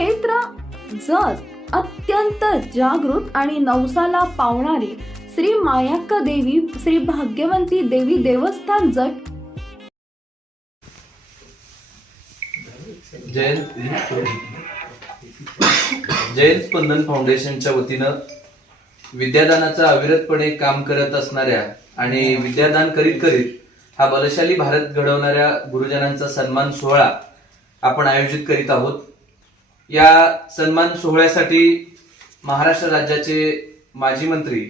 क्षेत्र जत अत्यंत जागृत आणि नवसाला पावणारी श्री मायाक्का देवी श्री भाग्यवंती देवी देवस्थान जत जैन स्पंदन फाउंडेशनच्या वतीनं विद्यादानाचं अविरतपणे काम करत असणाऱ्या आणि विद्यादान करीत करीत हा बलशाली भारत घडवणाऱ्या गुरुजनांचा सन्मान सोहळा आपण आयोजित करीत आहोत। या सन्मान सोहळ्यासाठी महाराष्ट्र राज्याचे माजी मंत्री,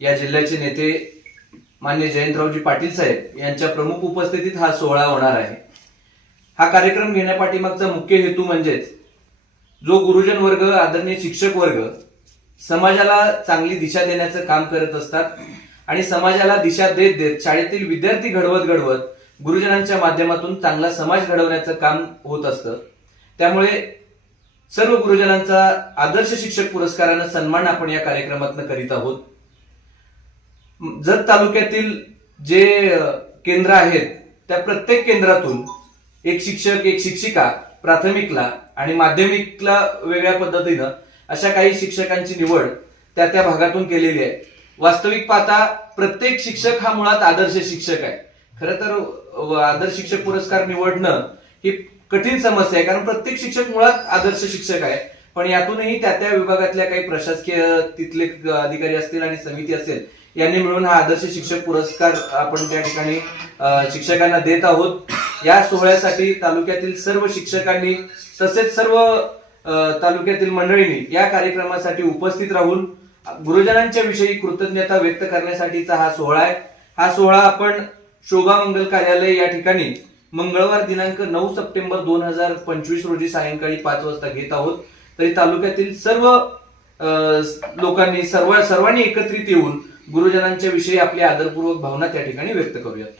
या जिल्ह्याचे नेते मान्य जयंतरावजी पाटील साहेब यांच्या प्रमुख उपस्थितीत हा सोहळा होणार आहे। हा कार्यक्रम घेण्यापाठीमागचा मुख्य हेतू म्हणजेच जो गुरुजन वर्ग, आदरणीय शिक्षक वर्ग समाजाला चांगली दिशा देण्याचं काम करत असतात आणि समाजाला दिशा देत देत शाळेतील विद्यार्थी घडवत गुरुजनांच्या माध्यमातून चांगला समाज घडवण्याचं काम होत असतं। त्यामुळे सर्व गुरुजनांचा आदर्श शिक्षक पुरस्कारानं सन्मान आपण या कार्यक्रमातून करीत आहोत। जत तालुक्यातील जे केंद्र आहेत त्या प्रत्येक केंद्रातून एक शिक्षक, एक शिक्षिका, प्राथमिकला आणि माध्यमिकला वेगळ्या पद्धतीनं अशा काही शिक्षकांची निवड त्या त्या भागातून केलेली आहे। वास्तविक पाहता प्रत्येक शिक्षक हा मुळात आदर्श शिक्षक आहे। खरं तर आदर्श शिक्षक पुरस्कार निवडणं ही कठीण समस्या आहे, कारण प्रत्येक शिक्षक मुळात आदर्श शिक्षक आहे। पण यातूनही त्या त्या विभागातल्या काही प्रशासकीय तिथले अधिकारी असतील आणि समिती असेल यांनी मिळून हा आदर्श शिक्षक पुरस्कार आपण त्या ठिकाणी शिक्षकांना देत आहोत। या सोहळ्यासाठी तालुक्यातील सर्व शिक्षकांनी तसेच सर्व तालुक्यातील मंडळींनी या कार्यक्रमासाठी उपस्थित राहून गुरुजनांच्या विषयी कृतज्ञता व्यक्त करण्यासाठीचा हा सोहळा आहे। हा सोहळा आपण शोभा मंगल कार्यालय या ठिकाणी मंगळवार दिनांक 9 सप्टेंबर 2025 रोजी सायंकाळी 5 वाजता घेत आहोत। तरी तालुक्यातील सर्व लोकांनी सर्वांनी एकत्रित येऊन गुरुजनांच्या विषयी आपली आदरपूर्वक भावना त्या ठिकाणी व्यक्त करूयात।